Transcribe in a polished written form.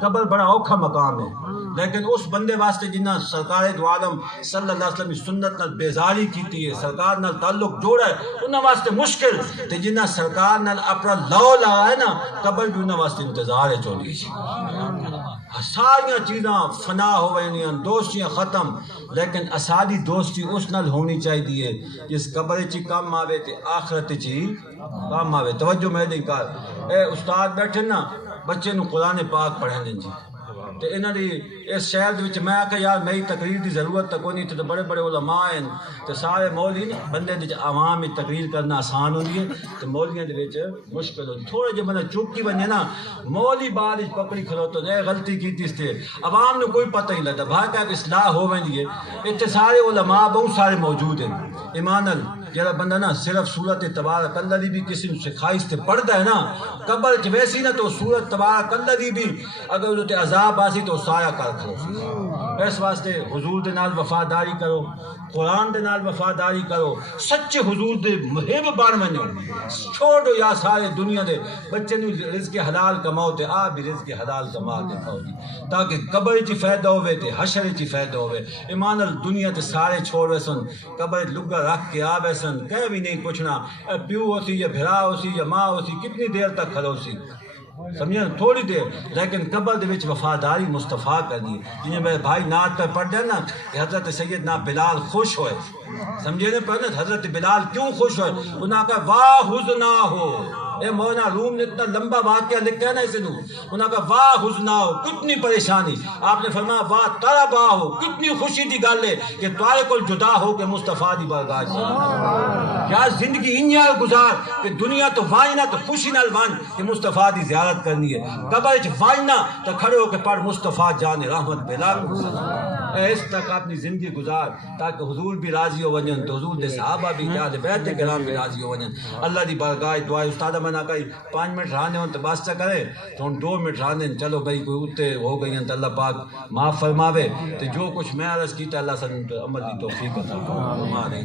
قبر بڑا اوکھا مقام ہے، لیکن اس بندے واسطے جنہ سرکار دو عالم صلی اللہ علیہ وسلم کی سنت نال بیزاری کیتی ہے، سرکار نال تعلق جوڑا ہے، انہاں واسطے مشکل تے جنہ سرکار نال اپنا لو لگا ہے نا، قبر بھی انہاں واسطے انتظار ہے چولی سی۔ ساریاں چیزاں فنا ہو گئیں، دوستیاں ختم، لیکن اساڈی دوستی اس نال ہونی چاہیے جس قبر چی کام آوے تے آخرت چی کام آوے۔ توجہ میں نہیں کر، اے استاد بیٹھے نا بچے نو قرآن پاک پڑھیں جی، تے انہاں دی اس شہر دے وچ میں آکھا یار میری تقریر دی ضرورت تک نہیں، تے بڑے بڑے علماء ہیں تے سارے مولوی نا، بندے دے عوام میں تقریر کرنا آسان ہوندی ہے تے مولویاں دے وچ مشکل ہوندی، تھوڑے جے بندہ چپ کی ونجے نا مولوی بعد وچ پکڑی کھلوتا اے غلطی کیتی اس تے عوام نو کوئی پتہ نہیں لگدا، بھائی کہ اصلاح ہو ویندی ہے۔ ایتھے سارے علماء بہت سارے موجود ہیں، ایمان ال جڑا بندہ نا صرف سورت تبارک الذی بھی کسی نے سکھائی سے پڑھتا ہے نا، قبر چ ویسی نا تو سورت تبارک الذی بھی اگر وہ تے عذاب آسی تو سایہ کر کھلو۔ اس واسطے حضور دے نال وفاداری کرو، قرآن دے نال وفاداری کرو، سچے حضور دے محب بن ونجو، چھوڑو یا سارے دنیا دے بچے نو رزق حلال کماؤ تے آپ بھی رزق حلال کما کے کھاؤ جی، تاکہ قبر چ فائدہ ہوئے تے حشر چ فائدہ ہوئے۔ ایمان ال دنیا تے سارے چھوڑ سن، قبر لگا رکھ کے آ سن، کہیں بھی نہیں پوچھنا پیو ہو سی یا بھرا ہو سی یا ماں ہو سی، کتنی دیر تک کھڑو سی، سمجھے تھوڑی دیر، لیکن قبر دے وچ وفاداری مصطفیٰ کرنی۔ جنہیں میرے بھائی نعت پہ پڑھ دیں نا کہ حضرت سیدنا بلال خوش ہوئے، سمجھے نا پہلے حضرت بلال کیوں خوش ہوئے؟ انہوں نے کہا واہ حزنا ہو، اے مولانا روم نے اتنا لمبا واقعہ لکھا ہے نا اسے نو، انہوں نے کہا واہ حزنا ہو، کتنی پریشانی، آپ نے فرمایا واہ طربا ہو، کتنی خوشی دی گل ہے کہ تارے کو جدا ہو کے مصطفیٰ دی بارگاہ چ۔ کیا زندگی انیا گزار کہ دنیا تو وائنا تو خوشی نال وان کہ مصطفیٰ دی زیارت کرنی ہے، قبر چ وائنا تو کھڑے ہو کے پڑھ مصطفیٰ جان رحمت بلا اس تک اپنی زندگی گزار تاکہ حضور بھی راضی ہو ونجن، تو حضور دے صحابہ بھی اہل بیت کرام بھی راضی ہو ونجن۔ اللہ دی بارگاہ دعا استاد منا کئی 5 منٹ رہنے ہوں تو بس چا کرے تو 2 منٹ رہنے چلو بھائی کوئی اتے ہو گئی ہیں تو اللہ پاک معاف فرماوے، تو جو کچھ میں عرض کیتا اللہ سے عمل دی توفیق عطا فرمائے۔